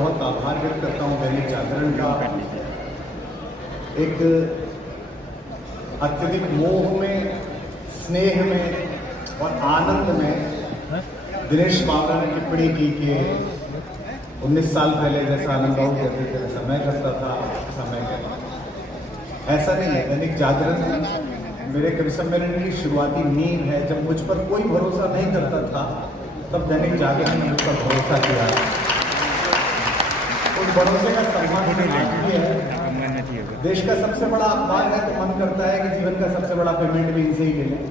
बहुत आभार व्यक्त करता हूँ दैनिक जागरण का। एक अत्यधिक मोह में, स्नेह में और आनंद में दिनेश बाबू ने टिप्पणी की कि 19 साल पहले जैसा आनंद बाबू कहते थे वैसा मैं करता था, समय का ऐसा नहीं है। दैनिक जागरण मेरे कवि सम्मेलन की शुरुआती नींव है। जब मुझ पर कोई भरोसा नहीं करता था तब दैनिक जागरण ने मुझ पर भरोसा किया। उस भरोसे का सम्मान है। देश का सबसे बड़ा अखबार है तो मन करता है कि जीवन का सबसे बड़ा पेमेंट भी इनसे ही ले लें,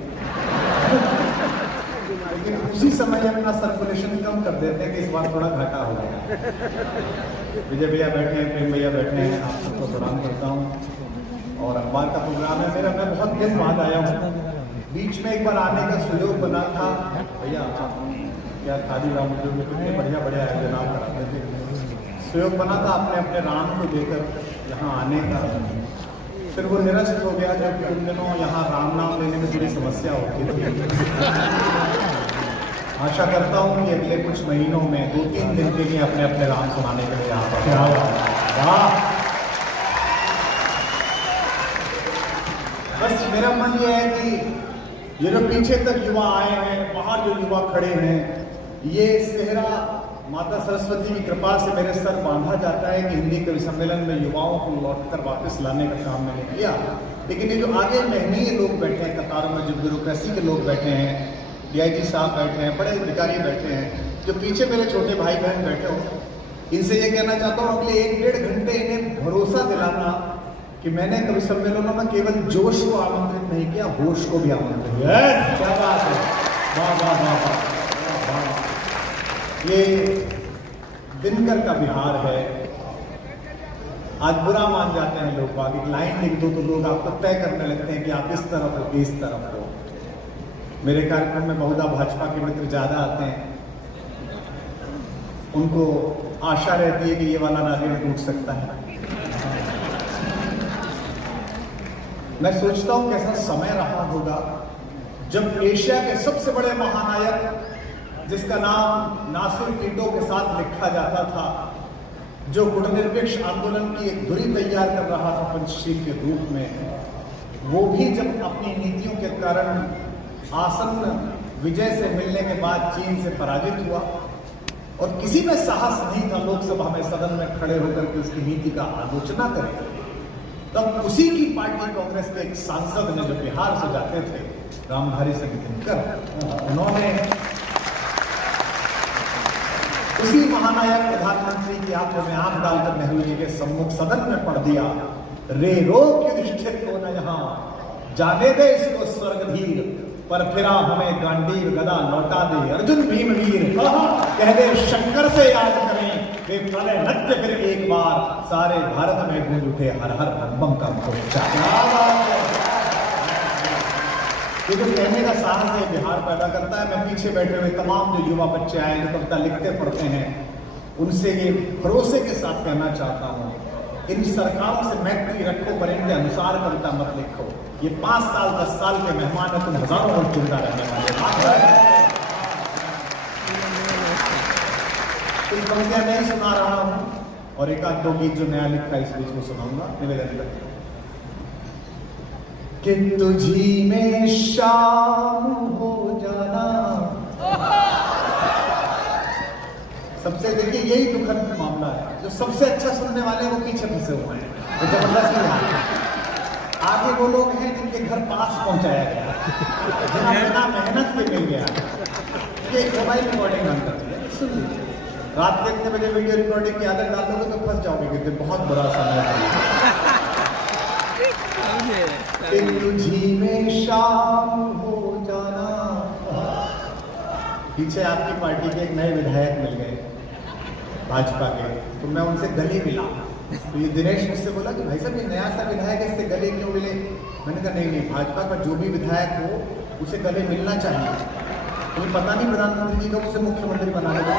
लेकिन उसी समय अपना सर्कुलेशन कम कर देते हैं कि इस बार थोड़ा घाटा हो गया। विजय भैया बैठे हैं, प्रेम भैया बैठे हैं, आप सबको प्रणाम करता हूँ। और अखबार का प्रोग्राम है मेरा, मैं बहुत दिन बाद आया हूँ। बीच में एक बार आने का सुयोग बना था। भैया आप क्या खादी राम उद्योग में कितने बढ़िया बढ़िया आयोजन आप कराते थे। सुयोग बना था अपने अपने राम को देकर यहाँ आने का, फिर वो निरस्त हो गया जब उन दिनों यहाँ राम नाम लेने में थोड़ी समस्या होती थी। आशा करता हूँ कि अगले कुछ महीनों में 2-3 दिन के लिए अपने अपने राम सुनाने के लिए यहाँ पर वाह। बस मेरा मन ये है कि ये जो पीछे तक युवा आए हैं, बाहर जो युवा खड़े हैं, ये सेहरा माता सरस्वती की कृपा से मेरे सर बांधा जाता है कि हिंदी कवि सम्मेलन में युवाओं को लौटकर वापस लाने का काम मैंने किया। लेकिन ये जो आगे महनीय लोग बैठे हैं कतारों में, जो ब्यूरोक्रेसी के लोग बैठे हैं, DIG साहब बैठे हैं, बड़े अधिकारी बैठे हैं, जो पीछे मेरे छोटे भाई बहन बैठे हो, इनसे ये कहना चाहता हूँ अगले 1-1.5 घंटे इन्हें भरोसा दिलाना कि मैंने कवि सम्मेलनों में केवल जोश को आमंत्रित नहीं किया, होश को भी आमंत्रित किया। क्या बात है, वाह वाह वाह वाह। ये दिनकर का बिहार है। आज बुरा मान जाते हैं लोग, बाकी लाइन लिख दो तो लोग आपको तय करने लगते हैं कि आप इस तरफ हो कि इस तरफ हो। मेरे कार्यक्रम में बहुधा भाजपा के मित्र ज्यादा आते हैं, उनको आशा रहती है कि ये वाला नारियल टूट सकता है। मैं सोचता हूं कैसा समय रहा होगा जब एशिया के सबसे बड़े महानायक, जिसका नाम नासिर टिटो के साथ लिखा जाता था, जो गुटनिरपेक्ष आंदोलन की एक धुरी तैयार कर रहा था पंचशील के रूप में, वो भी जब अपनी नीतियों के कारण आसन्न विजय से मिलने के बाद चीन से पराजित हुआ और किसी में साहस नहीं था लोकसभा में सदन में खड़े होकर के उसकी नीति का आलोचना करें, तब उसी की पार्टी कांग्रेस के एक सांसद ने, जो बिहार से जाते थे, रामधारी सिंह दिनकर, उन्होंने उसी महानायक प्रधानमंत्री की आंखों में आंख डालकर नेहरू जी के सम्मुख सदन में पढ़ दिया, रे रोक युधिष्ठिर को न यहाँ, जाने दे इसको स्वर्गधीर, पर फिरा हमें गांडीव गदा लौटा दे, अर्जुन भीम वीर कह दे शंकर से याद करें, वे प्रलय नृत्य फिर एक बार, सारे भारत में गूंज उठे हर हर बम बम का घोष। ये जो कहने का साहस है बिहार पैदा करता है। मैं पीछे बैठे हुए तमाम जो युवा बच्चे आए, जो कविता लिखते पढ़ते हैं, उनसे ये भरोसे के साथ कहना चाहता हूँ, इन सरकारों से मैत्री रखो पर इनके अनुसार कविता मत लिखो। ये 5 साल 10 साल के मेहमान है, तुम हजारों वर्ष जिंदा रहने वाले। कुछ पंक्तियां नहीं सुना रहा हूँ और एक आध 2 गीत जो नया लिखा है इस बीच को सुनाऊंगा, निवेदन करके। कि तुझी में शाम हो जाना। सबसे देखिए यही दुखद मामला है, जो सबसे अच्छा सुनने वाले वो पीछे फंसे हुए हैं, वो जबरदस्ती आगे वो लोग हैं जिनके घर पास पहुंचाया गया, जिन्हें बिना मेहनत के मिल गया। ये मोबाइल रिकॉर्डिंग बंद कर दिया, सुन लीजिए। रात के इतने बजे वीडियो रिकॉर्डिंग की आदत डालोगे तो फंस जाओगे, क्योंकि बहुत बुरा समय है। तुझी में शाम हो जाना। पीछे आपकी पार्टी के एक नए विधायक मिल गए भाजपा के, तो मैं उनसे गले मिला। तो ये दिनेश मुझसे बोला कि भाई साहब ये नया सा विधायक है, इससे गले क्यों मिले? मैंने कहा नहीं, भाजपा का जो भी विधायक हो उसे गले मिलना चाहिए। तो पता नहीं प्रधानमंत्री जी का उसे मुख्यमंत्री बनाने का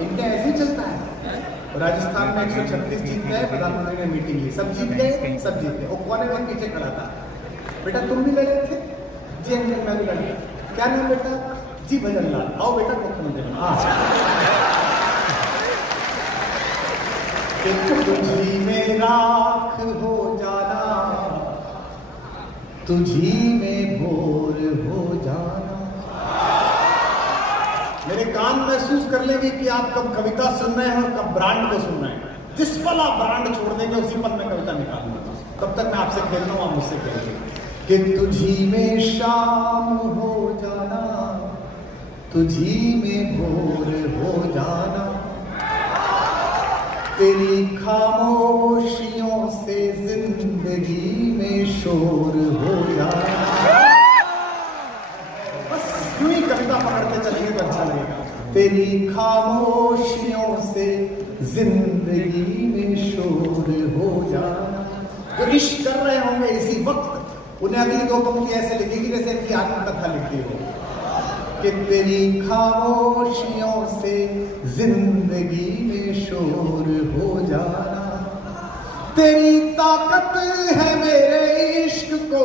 इनका ऐसे ही चलता है। राजस्थान में 136 जीत गए, प्रधानमंत्री ने मीटिंग ली, सब जीत गए, सब जीत गए। वो कोने में पीछे खड़ा था, बेटा तुम भी लड़े थे? जी अंकल मैं भी लड़ा। क्या नाम बेटा? जी भजन लाल, आओ बेटा मुख्यमंत्री बना। तुझी में राख हो जाना, तुझी में भोर हो जाना। मेरे कान महसूस कर लेंगे कि आप कब कविता सुन रहे हैं और कब ब्रांड को सुन रहे हैं। जिस पल आप ब्रांड छोड़ देंगे उसी पल मैं कविता निकाल लूंगा। तब तक मैं आपसे खेल रहा हूं, आप मुझसे खेलिए। कि तुझी में शाम हो जाना, तुझी में भोर हो जाना, तेरी खामोशियों से जिंदगी में शोर हो जाना। बस यूं ही कविता पकड़ते चलेंगे तो अच्छा लगेगा। तेरी खामोशियों से जिंदगी में शोर हो जाना। जो इश्क कर रहे होंगे इसी वक्त, उन्हें अगली दो पंक्ति ऐसे लिखेगी जैसे इनकी आत्मकथा लिखती हो कि तेरी खामोशियों से जिंदगी में शोर हो जाना। तेरी ताकत है मेरे इश्क को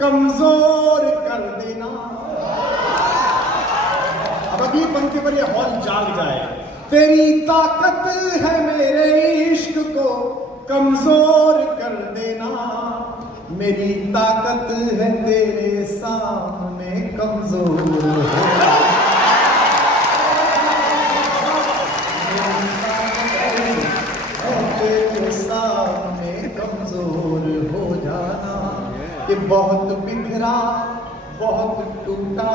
कमजोर कर देना। अब अगली पंक्ति पर यह हॉल जाग जाए। तेरी ताकत है मेरे इश्क को कमजोर कर देना। मेरी ताकत है तेरे सामने कमजोर हो जाना। तेरे सामने कमजोर हो जाना। कि बहुत बिखरा बहुत टूटा,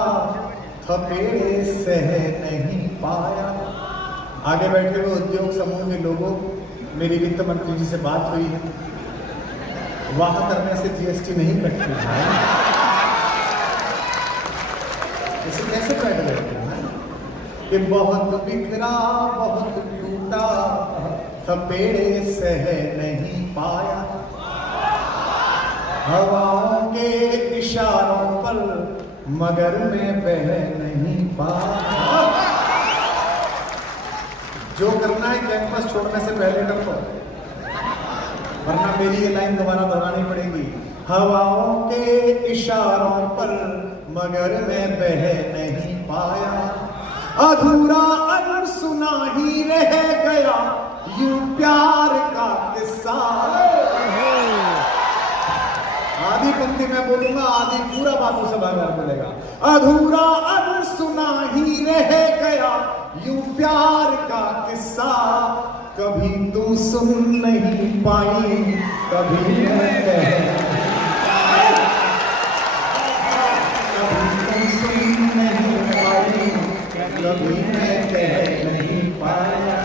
थपेड़े सह नहीं पाया। आगे बैठे हुए उद्योग समूह के लोगों, मेरी वित्त मंत्री जी से बात हुई है, वाह करने से जीएसटी नहीं कटती है। इसे कैसे बैठ गए कि बहुत बिखरा बहुत टूटा, थपेड़े सह नहीं पाया। हवाओं के इशारों पर मगर मैं बह नहीं पाया। जो करना है कैंपस छोड़ने से पहले कर लो, वरना मेरी ये लाइन दोबारा दोहरानी पड़ेगी। हवाओं के इशारों पर मगर मैं बह नहीं पाया। अधूरा अनसुना ही रह गया यूं प्यार का किस्सा। आधी पंक्ति मैं बोलूंगा, आधी पूरा बापू सभागार बोलेगा। अधूरा अनसुना ही रह गया यूं प्यार का किस्सा। कभी तुम सुन नहीं पाई, कभी मैं कभी तुम सुन नहीं पाई, कभी मैं कह नहीं पाया।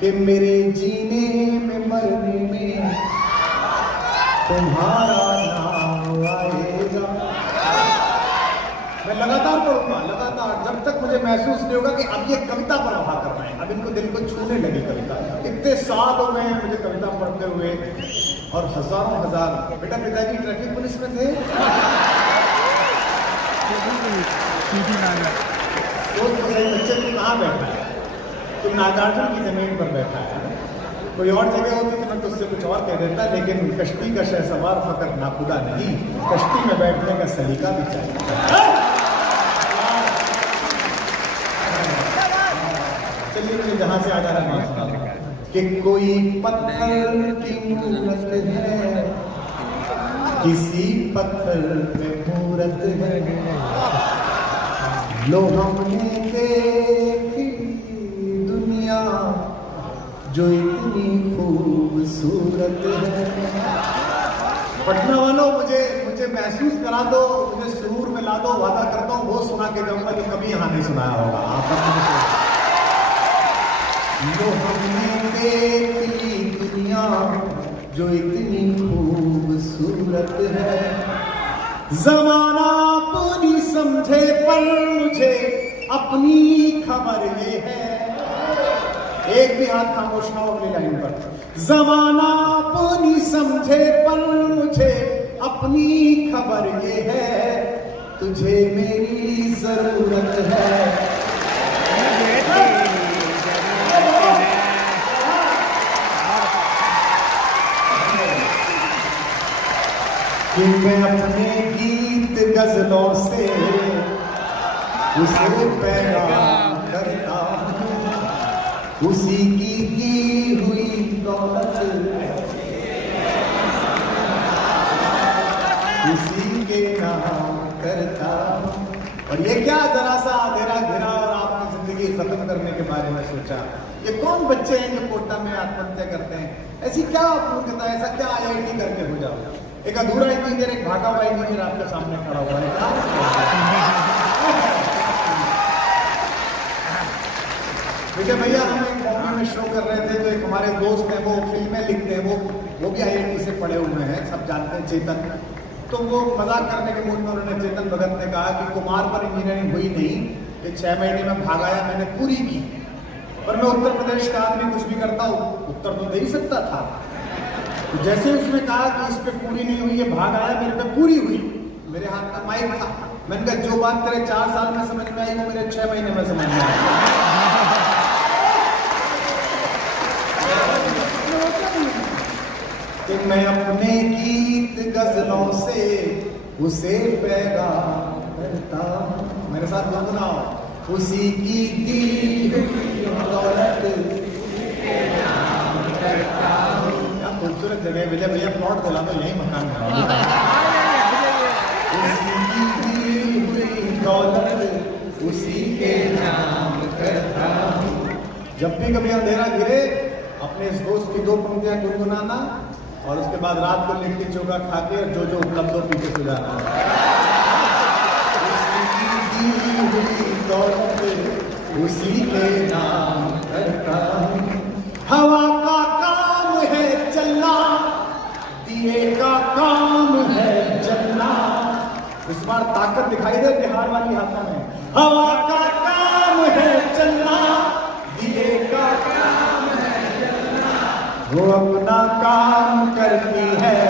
कि मेरे जीने में मरने में तुम्हारा नाम आएगा। मैं लगातार पढ़ूंगा, लगातार, जब तक मुझे महसूस नहीं होगा कि अब ये कविता पर वहा कर रहे हैं, अब इनको दिल को छूने लगी कविता। इतने साल हो गए हैं मुझे कविता पढ़ते हुए, और हजारों हजार। बेटा पिताजी ट्रैफिक पुलिस में थे। सोच तो सही, बच्चे तू कहाँ बैठा है? तू नागार्जुन की जमीन पर बैठा है। कोई और जगह होती तो मैं तुझसे कुछ और कह देता, लेकिन कश्ती का शहसवार फकत नाखुदा नहीं, कश्ती में बैठने का सलीका भी चाहिए। चलिए मुझे जहां से आ जा रहा है कि कोई पत्थर की मूरत है, किसी पत्थर में मूरत है। लो हमने देखी दुनिया जो इतनी खूबसूरत है। पटना वालों, मुझे महसूस करा दो, मुझे सुरूर में ला दो, वादा करता हूँ वो सुना के जाऊंगा जो कभी यहाँ नहीं सुनाया होगा। आप जो हमने देख ली दुनिया जो इतनी खूबसूरत है। जमाना अपनी समझे पर मुझे अपनी खबर ये है। एक भी हाथ खामोश ना हो अगली लाइन पर। जमाना अपनी समझे पर मुझे अपनी खबर ये है। तुझे मेरी जरूरत है। कि मैं अपने गीत गजलों से उसे पैगाम करता हूँ, उसी की दी हुई दौलत उसी के नाम करता हूँ। और ये क्या जरा सा अंधेरा घिरा और आपकी जिंदगी खत्म करने के बारे में सोचा। ये कौन बच्चे हैं जो कोटा में आत्महत्या करते हैं? ऐसी क्या मूर्खता, ऐसा क्या IIT करके हो जाओ? एक अधूरा इंजीनियर, एक भागा हुआ इंजीनियर आपके सामने खड़ा हुआ है। विजय भैया हम एक बॉम्बे में शो कर रहे थे, तो एक हमारे दोस्त हैं, वो फिल्में लिखते हैं, वो भी IIT से पढ़े हुए हैं, सब जानते हैं, चेतन। तो वो मजाक करने के मूड में उन्होंने, चेतन भगत ने कहा कि कुमार पर इंजीनियरिंग हुई नहीं कि 6 महीने में भागाया, मैंने पूरी की। पर मैं उत्तर प्रदेश का आदमी कुछ भी करता हूँ, उत्तर तो दे ही सकता था। तो जैसे उसने कहा कि इस पे पूरी नहीं हुई, ये भाग आया, मेरे पे पूरी हुई। मेरे हाथ में माइक था, मैंने कहा जो बात तेरे 4 साल में समझ में आई वो मेरे 6 महीने में समझ में आई। कि मैं अपने गीत गजलों से उसे पैगाम करता हूँ। मेरे साथ गुनगुनाओ, उसी की दी हुई दौलत क्या खूबसूरत जगह। विजय भैया प्लॉट दिला दो, यही मकान बना। उसी की दी हुई दौलत उसी के नाम करता हूँ। जब भी कभी अंधेरा घिरे, अपने इस दोस्त की 2 पंक्तियां गुनगुनाना और उसके बाद रात को लिट्टी चोखा खा के जो जो उपलब्ध हो पीछे सो जाना। उसी के नाम करता हूँ। हवा का काम है चलना, दिए का काम है जलना। इस बार ताकत दिखाई दे बिहार वाली हाथा में। हवा का काम है चलना, दिए का काम है जलना। वो अपना काम करती है,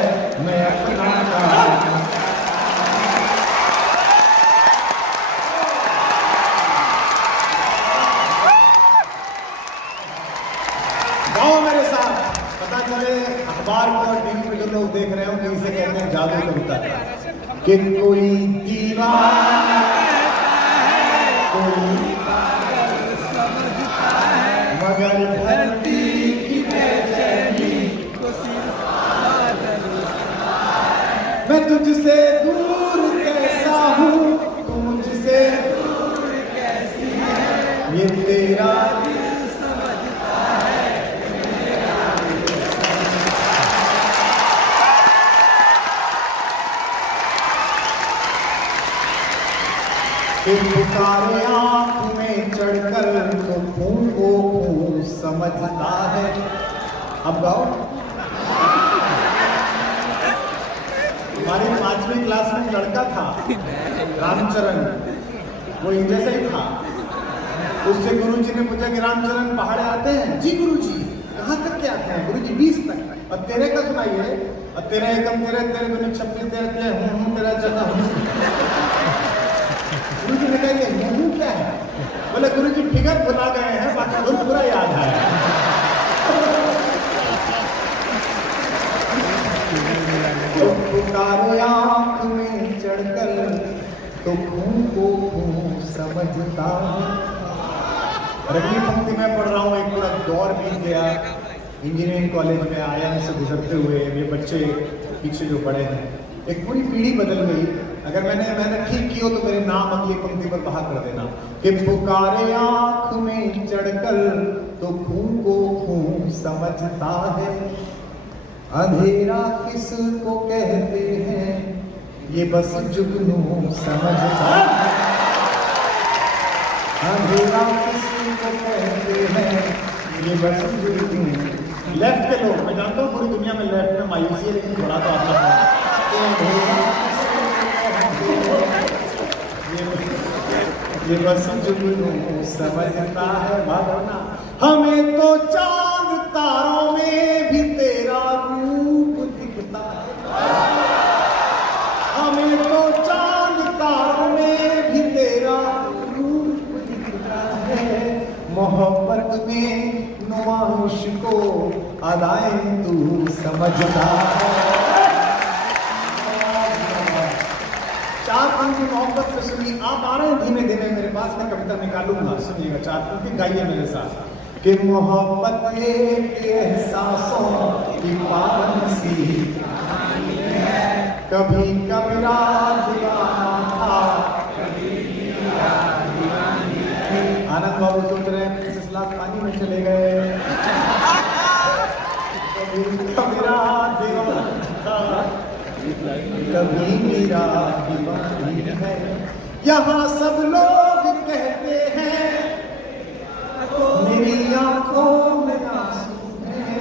मैं अपना काम। गाओ मेरे साथ, पता चले अखबार को और टीवी पे जो लोग देख रहे हो कि इसे कहते हैं जादू कविता। कि कोई दीवाना कोई मगर धरती की बेचैनी को मैं तुझसे दूर कैसा हूँ, तू मुझसे दूर कैसी है, ये तेरा दिल समझता है, मेरा दिल पुकारे आँख में चढ़कर तो खून को खून समझता है। अब गाओ। हमारी 5वीं क्लास में लड़का था रामचरण, वो इन जैसा ही था। उससे गुरुजी ने पूछा कि रामचरण पहाड़े आते हैं? जी गुरुजी। कहाँ तक के आते हैं? गुरुजी 20 तक। और तेरे का सुनाइए? और तेरे एकम तेरे तेरे दुनिया 26 तेरे तेरा जगह गुरुजी ने कहा ये मुंह क्या है? बोले गुरुजी फिगर भुला गए हैं, बाकी धुन पूरा याद है। तो पुकारो आँख में चढ़कर तो खून को खून समझता हूँ। और अगली पंक्ति में पढ़ रहा हूँ, एक पूरा दौर बीत गया इंजीनियरिंग कॉलेज में IIM से गुजरते हुए। ये बच्चे पीछे जो बड़े हैं, एक पूरी पीढ़ी बदल गई। अगर मैंने ठीक की हो तो मेरे नाम अगली पंक्ति पर बहा कर देना। कि पुकारे आँख में चढ़कर तो खून को खून समझता है, अंधेरा किसको कहते हैं, ये बस जुगनू समझता है। अंधेरा किसको कहते हैं, ये बस जुगनू। लेफ्ट के लोग, मैं जानता हूँ पूरी दुनिया में लेफ्ट में मायूसी है, लेकिन थोड़ा तो आता ये बस जुगनू समझता है। भावना हमें तो चांद तारों में भी तेरा रूप दिखता है, हमें तो चांद तारों में भी तेरा रूप दिखता है। मोहब्बत में नुमाइश को अदाएं तू समझता है। 4 राम की मोहब्बत से सुनिए। आप आ रहे हैं धीमे धीमे मेरे पास, मैं कविता निकालूंगा, सुनिएगा चार पंक्ति, गाइए मेरे साथ कि मोहब्बत एक एहसासों की पावन सी कहानी है, कभी कबीरा दीवाना था, आनंद बाबू सोच रहे हैं 25 लाख पानी में चले गए, कभी कबीरा दीवाना था, कभी मेरा दीवानी है, यहाँ सब लोग कहते हैं मेरी आंखों में आंसू है।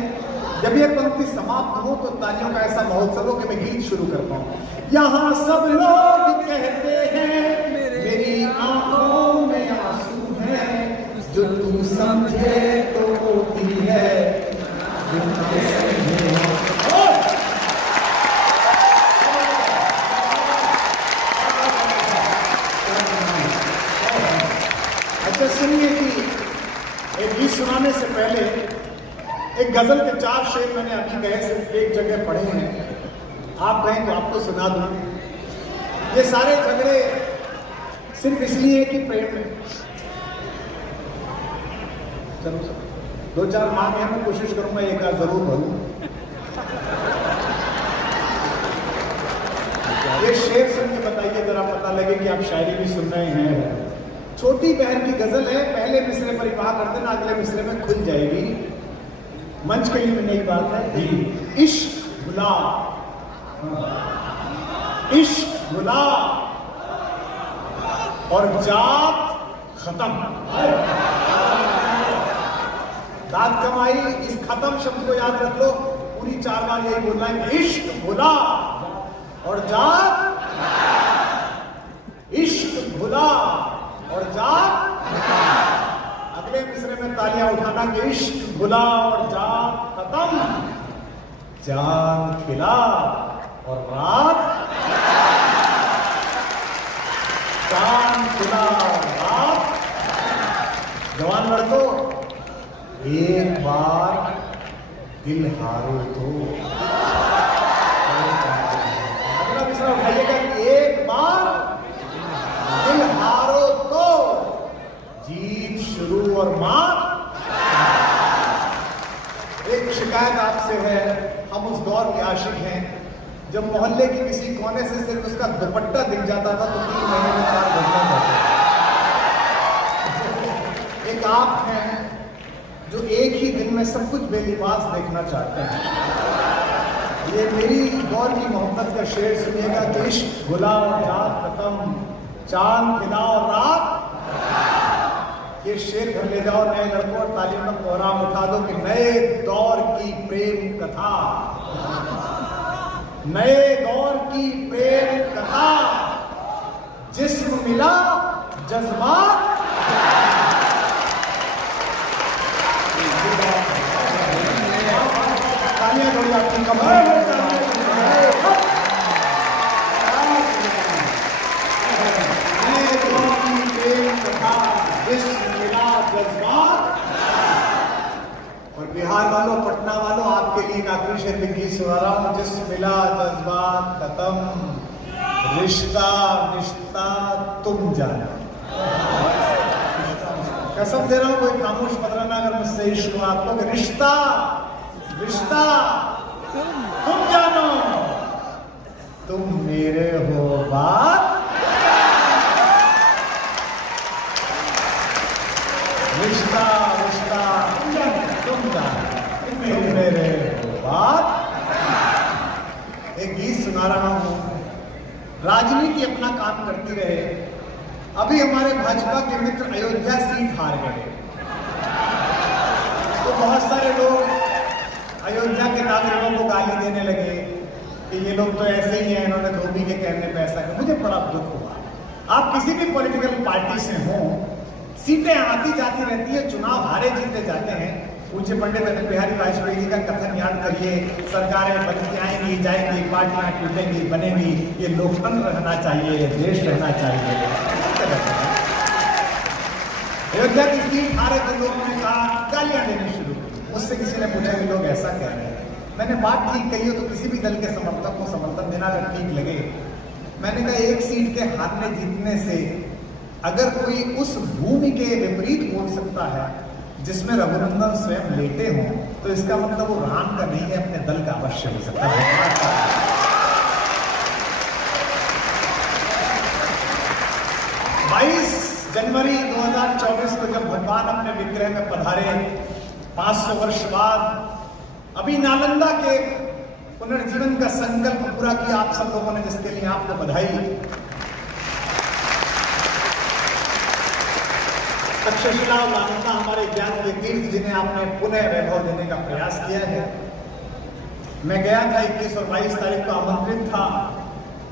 जब ये पंक्ति समाप्त हो तो तालियों का ऐसा महोत्सव हो कि मैं गीत शुरू कर पाऊं। यहाँ सब लोग कहते हैं मेरी आंखों में आंसू है, जो तू समझे तो होती है, अच्छा सुनिए कि एक गीत सुनाने से पहले एक गजल के 4 शेर मैंने अभी कहे, सिर्फ एक जगह पढ़े हैं, आप कहें तो आपको सुना दूं। ये सारे झगड़े सिर्फ इसलिए कि प्रेम में, चलो 2-4 मांगे हैं, मैं कोशिश करूंगा एक आध जरूर भरूं। ये शेर सुन के बताइए जरा, पता लगे कि आप शायरी भी सुन रहे हैं। छोटी बहन की गजल है, पहले मिसरे पर विवाह कर देना, अगले मिसरे में खुल जाएगी। मंच के लिए नई बात है जी। इश्क गुलाब, इश्क गुलाब और जात खत्म। दांत कमाई, इस खत्म शब्द को याद रख लो, पूरी 4 बार यही बोलना है कि इश्क गुलाब और जात, इश्क गुलाब और जात। अगले मिसरे में तालियां उठाना कि इश्क गुला और जात खत्म, चांद खिला और रात, चांद खिला और रात। जवान लड़कों, एक बार दिल हारो तो, अगला मिसरा उठाइएगा कि एक बार दिल हारो तो जीत शुरू और मात। एक शिकायत आपसे है, हम उस दौर के आशिक हैं जब मोहल्ले के किसी कोने से सिर्फ उसका दुपट्टा दिख जाता था तो 3 महीने में 4 गजलें गाते। एक आप हैं जो एक ही दिन में सब कुछ बेलिबास देखना चाहते हैं। ये मेरी दौर की मोहब्बत का शेर सुनिएगा कि इश्क गुला और जात खत्म, चांद खिला और रात। ये शेर घर ले जाओ नए लड़कों और तालियों का कोहराम उठा दो कि नए दौर की प्रेम कथा, नए दौर की प्रेम कथा, जिस्म मिला जज्बात। तालियां थोड़ी आपकी कमर में और बिहार वालों, पटना वालों, आपके लिए एक आखिरी शेर में गीत सुना रहा हूं। जिस मिला जज्बात खत्म, रिश्ता रिश्ता तुम जाना। कसम दे रहा हूं, कोई खामोश मत रहना अगर मुझसे इश्क हो आप लोग। रिश्ता रिश्ता तुम जानो, तुम मेरे हो बात, रिश्ता रिश्ता तुम मेरे बात। एक गीत सुना रहा हूं, राजनीति अपना काम करती रहे। अभी हमारे भाजपा के मित्र अयोध्या सीट हार गए तो बहुत सारे लोग अयोध्या के नागरिकों को गाली देने लगे कि ये लोग तो ऐसे ही हैं, इन्होंने धोबी के कहने पे ऐसा किया। मुझे बड़ा दुख हुआ। आप किसी भी पॉलिटिकल पार्टी से हो, सीटें आती जाती रहती है, चुनाव हारे जीते जाते हैं। पूज्य पंडित अटल बिहारी वाजपेयी जी का कथन याद करिए, सरकारें बनती आएंगी जाएंगी, पार्टियां टूटेंगी बनेंगी, ये लोकतंत्र रहना चाहिए, देश रहना चाहिए। अयोध्या की सीट हारे तो लोगों ने कहा, गालियां देनी शुरू की। मुझसे किसी ने पूछा कि लोग ऐसा कह रहे हैं। मैंने बात ठीक कही हो तो किसी भी दल के समर्थक को समर्थन देना अगर ठीक लगे, मैंने कहा एक सीट के हारने जीतने से अगर कोई उस भूमि के विपरीत बोल सकता है जिसमें रघुनंदन स्वयं लेटे हों, तो इसका मतलब वो राम का नहीं है, अपने दल का अवश्य हो सकता है। 22 जनवरी 2024 को जब भगवान अपने विग्रह में पधारे, 500 वर्ष बाद अभी नालंदा के पुनर्जीवन का संकल्प पूरा किया आप सब लोगों ने, जिसके लिए आपको बधाई। तक्षशिला और नालंदा हमारे ज्ञान के तीर्थ, जिन्हें आपने पुनः वैभव देने का प्रयास किया है। मैं गया था 21 और 22 तारीख को, आमंत्रित था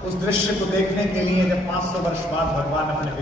उस दृश्य को देखने के लिए जब 500 वर्ष बाद भगवान अपने